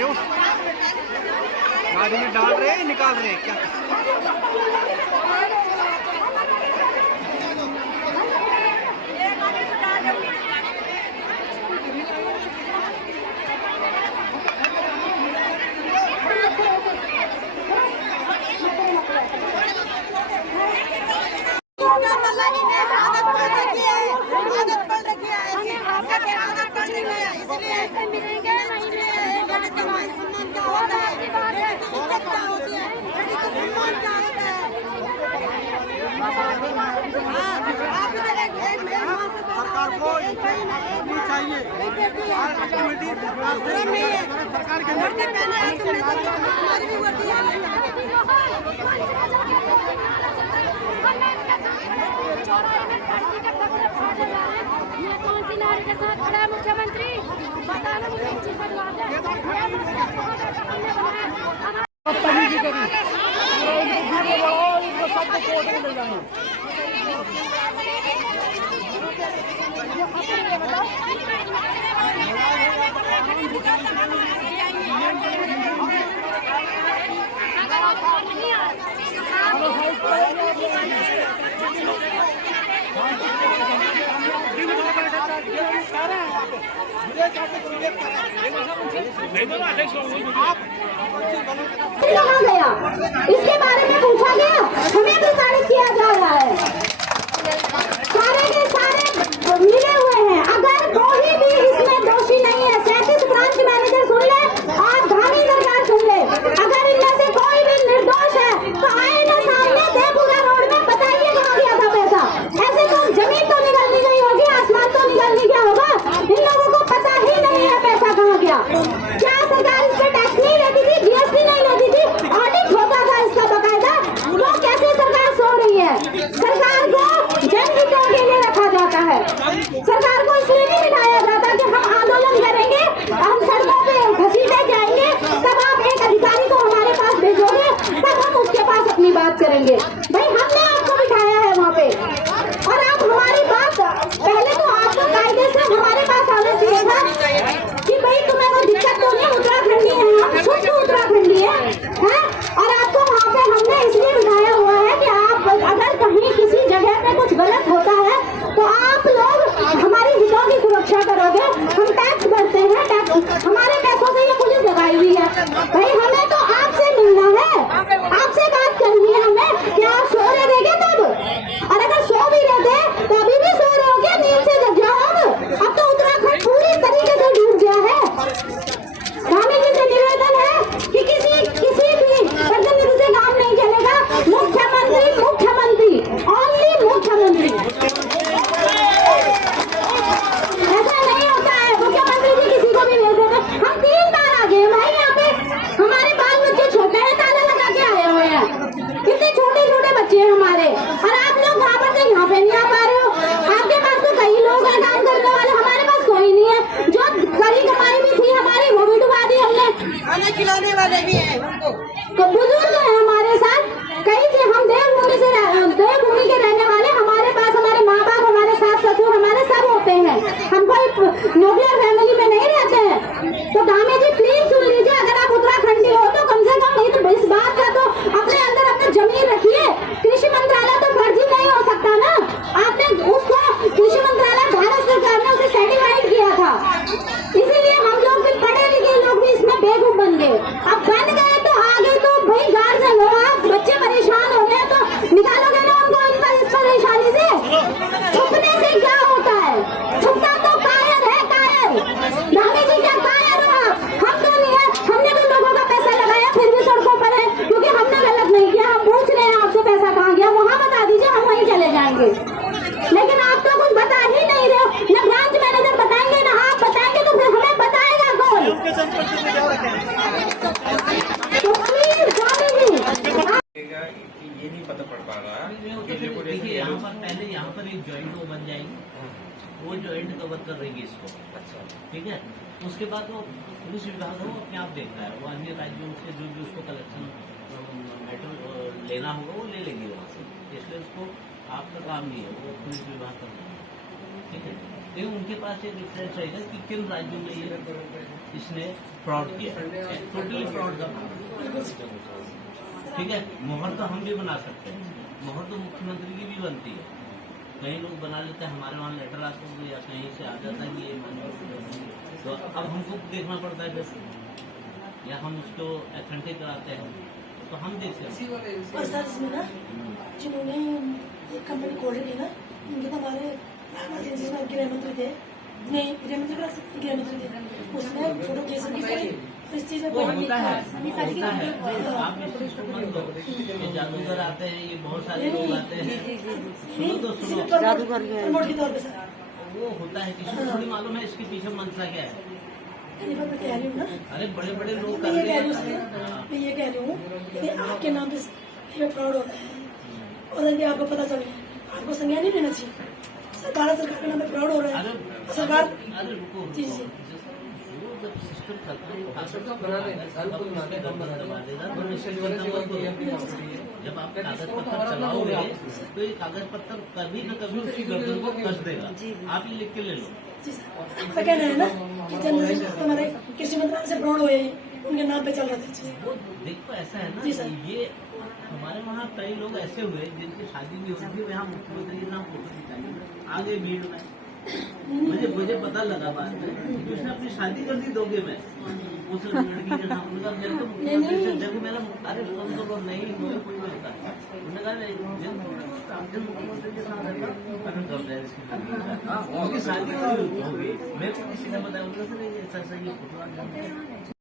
रहे हो? गाड़ी में डाल रहे हैं, निकाल रहे हैं क्या? सरकार को चाहिए सरकार के कौन सी नारी के साथ खड़ा है मुख्यमंत्री? बताना मुझे एक चीज बता दे। कहा गया इसके बारे में पूछा गया, हमें प्रसारित किया जा रहा है। सारे के सारे मिले हुए हैं, अगर कोई भी इसमें दोषी नहीं है, 37 ब्रांच मैनेजर सुन ले और धामी सरकार सुन ले, अगर इनमें से कोई भी निर्दोष है तो आए ना सामने देवपुरा रोड में बताइए कहाँ गया था पैसा। ऐसे तो जमीन तो निकलनी नहीं होगी, आसमान तो निकलनी क्या होगा? इन लोगों को पता ही नहीं है पैसा कहाँ गया। क्या सरकार इस पर टैक्स नहीं लेती थी, जीएसटी नहीं लेती थी, ऑडिट होता था इसका बकायदा? वो कैसे सरकार सो रही है? सरकार को जनहितों के लिए रखा जाता है, सरकार को इसलिए नहीं बिठाया जाता कि हम आंदोलन करेंगे, हम सड़कों पे घसीटे जाएंगे, तब आप एक अधिकारी को हमारे पास भेजोगे, तब हम उसके पास अपनी बात करेंगे। भाई हमने आपको बिठाया है वहाँ पे, और आप हमारी बात पहले तो आपको कायदे से हमारे पास आना चाहिए था कि भाई तुम्हें कोई दिक्कत तो नहीं, उत्तराखंडी है, हम खुद उत्तराखंडी है, और आपको वहाँ पे हमने इसलिए बिठाया हुआ है कि आप अगर कहीं किसी जगह पे कुछ गलत होता है तो आप लोग हमारी हितों की सुरक्षा करोगे। हम टैक्स भरते हैं, टैक्स हमारे पैसों से ये पुलिस लगाई हुई है। भाई हमें तो आपसे मिलना है, आपसे बात करनी है हमें कि आप सो रहे देंगे तब, और अगर सो भी रहे थे तो अभी भी सो रहे होंगे, नींद से जग जाओ। अब तो उत्तराखंड पूरी तरीके से डूब गया है। स्वामी जी से निवेदन है कि किसी भी प्रतिनिधि से काम नहीं चलेगा, मुख्यमंत्री ओनली मुख्यमंत्री। ऐसा नहीं होता है, मुख्यमंत्री जी किसी को भी भेज देते। हम 3 बार आ गए भाई, यहाँ पे हमारे बाल बच्चे छोटे हैं, ताला लगा के आए हुए हैं, कितने छोटे छोटे बच्चे हैं हमारे, और आप लोग वहाँ पर से यहाँ पे नहीं आ पा रहे हो। आपके पास तो कई लोग हैं काम करने वाले, हमारे पास कोई नहीं है। जो गली कमाई भी थी हमारी वो भी डुबा दी हमने, खाना खिलाने वाले भी हैं तो बुजुर्ग है हमारे साथ कई से। हम देवभूमि के रहने वाले, हमारे पास हमारे माँ बाप, हमारे सास ससुर, हमारे सब होते हैं, हम कोई न्यूक्लियर फैमिली में नहीं रहते हैं। तो दामे जी प्लीज सुन लीजिए, अगर आप उत्तराखंडी हो तो कम से कम नहीं तो इस बात का तो अपने अंदर अपनी जमीन रखिए। कृषि मंत्रालय तो फर्जी नहीं हो सकता ना, आपने उसको कृषि मंत्रालय भारत सरकार ने उसे सर्टिफाइड किया था, इसीलिए हम लोग भी पढ़े लिखे लोग भी इसमें बेवकूफ बन गए। अब बन गए तो आगे तो भाई गार्जियन हो आप, बच्चे परेशान हो गए तो निकालोगे ना उनको इस परेशानी से। छुपने से क्या होता है? छुपना तो कायर है, कायर। धामी जी क्या कायर हो आप? हम तो नहीं है, हमने तो लोगों का पैसा लगाया फिर भी सड़कों पर है, क्योंकि हमने गलत नहीं किया। हम पूछ रहे हैं आपसे पैसा कहाँ गया, वहाँ बता दीजिए, हम वहीं चले जाएंगे। लेकिन आप तो कुछ बता ही नहीं रहे हो, न ब्रांच मैनेजर बताएंगे ना आप बताएंगे, तो फिर हमें बताएगा कौन? तो प्लीज स्वामी जी ये नहीं पता पड़ पा रहा। देखिए यहाँ पर पहले यहाँ पर एक जॉइंट वो बन जाएगी, वो जॉइंट कवर कर रहेगी इसको, ठीक है। उसके बाद वो पुलिस विभाग वो अपने आप देखता है, वो अन्य राज्यों से जो भी उसको कलेक्शन मैटर लेना होगा वो ले लेंगे वहाँ से, इसलिए उसको आपका काम नहीं है, वो पुलिस विभाग का, ठीक है। लेकिन उनके पास एक डिफरेंस रहेगा कि किन राज्यों में ये इसने फ्रॉड किया, टोटली फ्रॉड का मामला। ठीक है, मोहर तो हम भी बना सकते हैं, मोहर तो मुख्यमंत्री की भी बनती है, कई लोग बना लेते हैं, हमारे वहाँ लेटर आता है या कहीं से आ जाता है कि ये तो अब हमको देखना पड़ता है जैसे, या हम उसको ऑथेंटिक कराते हैं तो हम देखते हैं। और सर इसमें ना जिन्होंने एक कंपनी खोली थी ना, उनके तो हमारे राजनाथ सिंह जिसमें गृह मंत्री थे, नहीं गृह मंत्री गृह मंत्री थे, उसमें फोटो केस की सारी इस चीज में वो कोई होता है, आप इस चीज को मत लो, ये जादूगर आते हैं, ये बहुत सारे लोग आते हैं, सुनो तो सुनो, जादूगर प्रमोट के तौर पे सर वो होता है, किसी को थोड़ी मालूम है इसके पीछे मंशा क्या है। ये बात मैं कह रही हूँ ना, अरे बड़े बड़े लोग मैं ये करते कह रही हैं। हूँ, मैं ये कह रही हूँ कि आपके नाम पे फ्रॉड हो रहा है और यदि आपको पता चल गया, आपको संज्ञान नहीं लेना चाहिए। सरकार के नाम पे फ्रॉड हो रहा है, अरे सरकार अरे रुको, जी जी वो जब सिस्टम खत्म होगा दबा देगा तो निश्चित चिंता मत करो। जब आप कागज पत्र चलाओगे तो ये कागज पत्र कभी न कभी उसकी गर्दन को कस देगा, आप ये लिख के ले लो। जी सर, आपका कहना है ना कि जनरल हमारे कृषि मंत्रालय से फ्रॉड हुए, उनके नाम पे चल रहा था। वो देखो ऐसा है ना, जी सर। ये हमारे वहाँ कई लोग ऐसे हुए जिनकी शादी नहीं हुई थी, वहाँ मुख्यमंत्री के नाम फोटो दिखाई आ गए भीड़ में, मुझे पता लगा बाद में कि उसने अपनी शादी कर दी 2 में उस लड़की के नाम। उनका मेरे को मुख्यमंत्री से जब मेरा अरे कौन तो लोग नहीं हुए, कोई नहीं होता। उन्होंने कहा जब मुख्यमंत्री के साथ उनकी शादी हो गई, मेरे को किसी ने बताया, उनका सर ये ऐसा ये फोटो